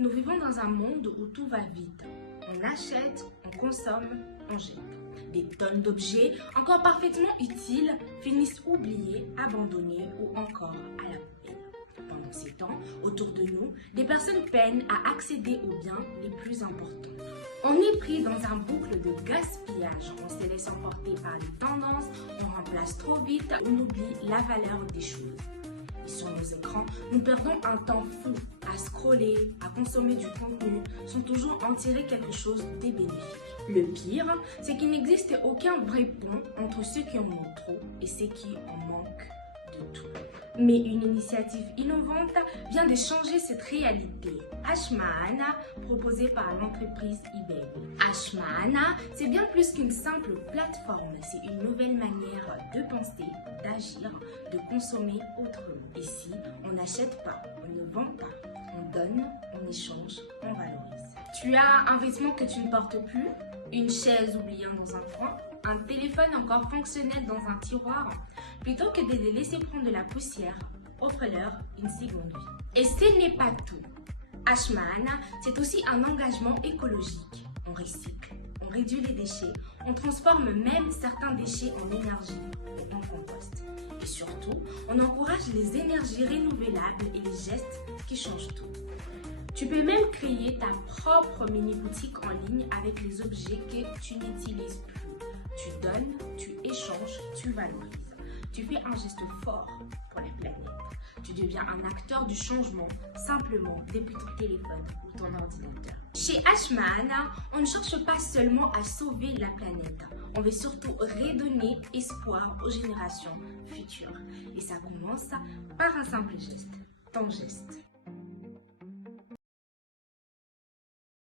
Nous vivons dans un monde où tout va vite. On achète, on consomme, on jette. Des tonnes d'objets, encore parfaitement utiles, finissent oubliés, abandonnés ou encore à la poubelle. Pendant ces temps, autour de nous, des personnes peinent à accéder aux biens les plus importants. On est pris dans un boucle de gaspillage. On se laisse emporter par les tendances, on remplace trop vite, on oublie la valeur des choses. Et sur nos écrans, nous perdons un temps fou à scroller, à consommer du contenu, sans toujours en tirer quelque chose de bénéfique. Le pire, c'est qu'il n'existe aucun vrai pont entre ceux qui en ont trop et ceux qui en manquent de tout. Mais une initiative innovante vient de changer cette réalité. Ashmahana, proposée par l'entreprise eBay. Ashmahana, c'est bien plus qu'une simple plateforme, c'est une nouvelle manière de penser, d'agir, de consommer autrement. Ici, on n'achète pas, on ne vend pas, on donne, on échange, on valorise. Tu as un vêtement que tu ne portes plus, une chaise oubliée dans un coin, un téléphone encore fonctionnel dans un tiroir. Plutôt que de les laisser prendre de la poussière, offre-leur une seconde vie. Et ce n'est pas tout. Ashmahana, c'est aussi un engagement écologique. On recycle, on réduit les déchets, on transforme même certains déchets en énergie ou en compost. Et surtout, on encourage les énergies renouvelables et les gestes qui changent tout. Tu peux même créer ta propre mini-boutique en ligne avec les objets que tu n'utilises plus. Tu donnes, tu échanges, tu valorises. Tu fais un geste fort pour la planète. Tu deviens un acteur du changement simplement depuis ton téléphone ou ton ordinateur. Chez Ashmahana, on ne cherche pas seulement à sauver la planète. On veut surtout redonner espoir aux générations futures. Et ça commence par un simple geste, ton geste.